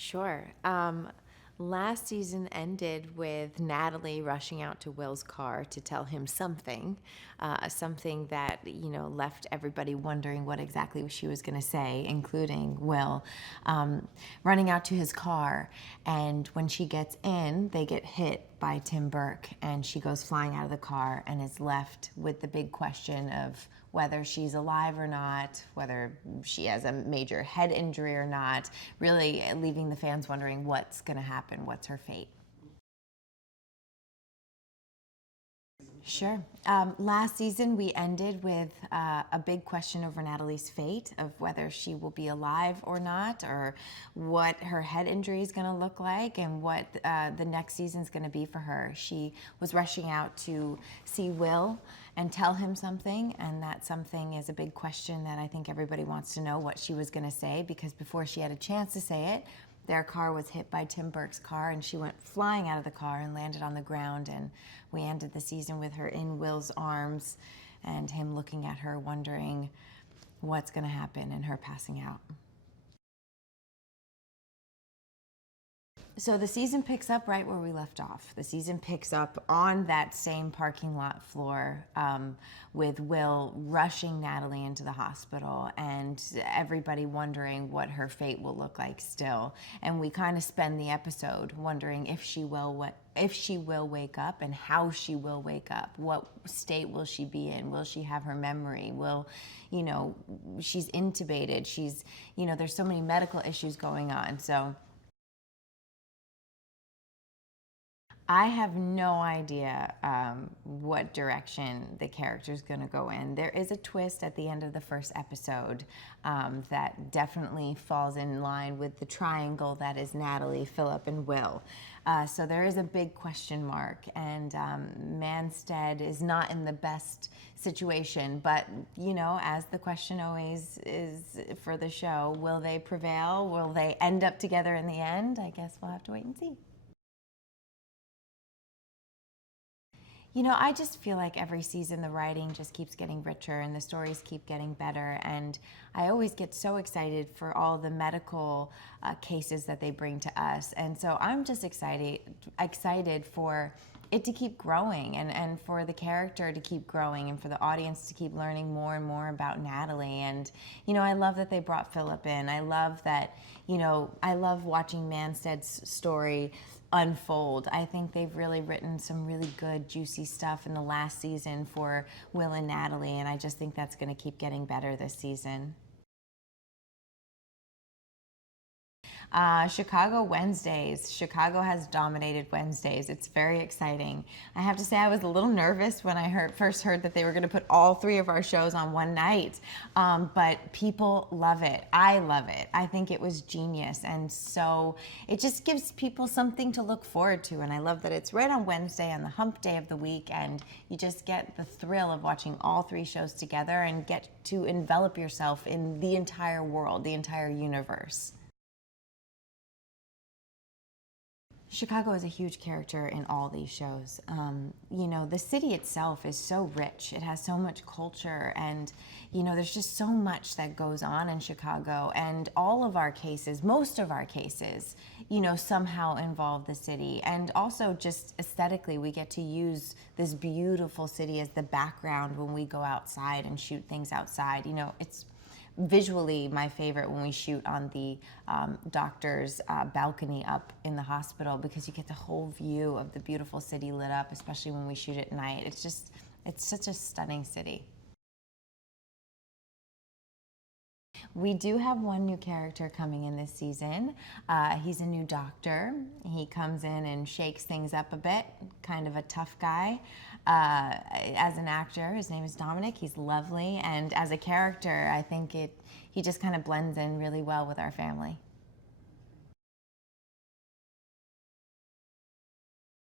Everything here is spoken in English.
Sure. Last season ended with Natalie rushing out to Will's car to tell him something that, left everybody wondering what exactly she was going to say, including Will, running out to his car. And when she gets in, they get hit by Tim Burke, and she goes flying out of the car and is left with the big question of whether she's alive or not, whether she has a major head injury or not, really leaving the fans wondering what's going to happen, what's her fate. Sure. Last season, we ended with a big question over Natalie's fate, of whether she will be alive or not, or what her head injury is going to look like, and what the next season is going to be for her. She was rushing out to see Will and tell him something, and that something is a big question that I think everybody wants to know what she was going to say, because before she had a chance to say it, their car was hit by Tim Burke's car, and she went flying out of the car and landed on the ground. And we ended the season with her in Will's arms and him looking at her, wondering what's going to happen, and her passing out. So the season picks up right where we left off. The season picks up on that same parking lot floor, with Will rushing Natalie into the hospital, and everybody wondering what her fate will look like still. And we kind of spend the episode wondering if she will wake up, and how she will wake up. What state will she be in? Will she have her memory? She's intubated. There's so many medical issues going on. So I have no idea what direction the character's going to go in. There is a twist at the end of the first episode that definitely falls in line with the triangle that is Natalie, Philip, and Will. So there is a big question mark, and Manstead is not in the best situation. But, as the question always is for the show, will they prevail? Will they end up together in the end? I guess we'll have to wait and see. I just feel like every season the writing just keeps getting richer and the stories keep getting better. And I always get so excited for all the medical cases that they bring to us. And so I'm just excited for it to keep growing, and for the character to keep growing, and for the audience to keep learning more and more about Natalie. And, I love that they brought Philip in. I love that, I love watching Manstead's story unfold. I think they've really written some really good, juicy stuff in the last season for Will and Natalie, and I just think that's going to keep getting better this season. Chicago Wednesdays. Chicago has dominated Wednesdays. It's very exciting. I have to say I was a little nervous when I first heard that they were going to put all three of our shows on one night, but people love it. I love it. I think it was genius, and so it just gives people something to look forward to, and I love that it's right on Wednesday, on the hump day of the week, and you just get the thrill of watching all three shows together and get to envelop yourself in the entire world, the entire universe. Chicago is a huge character in all these shows. The city itself is so rich. It has so much culture, and, there's just so much that goes on in Chicago. And all of our cases, most of our cases, somehow involve the city. And also just aesthetically, we get to use this beautiful city as the background when we go outside and shoot things outside. It's visually my favorite when we shoot on the doctor's balcony up in the hospital, because you get the whole view of the beautiful city lit up, especially when we shoot at night. It's such a stunning city. We do have one new character coming in this season. He's a new doctor. He comes in and shakes things up a bit, kind of a tough guy. As an actor, his name is Dominic. He's lovely, and as a character, I think he just kind of blends in really well with our family.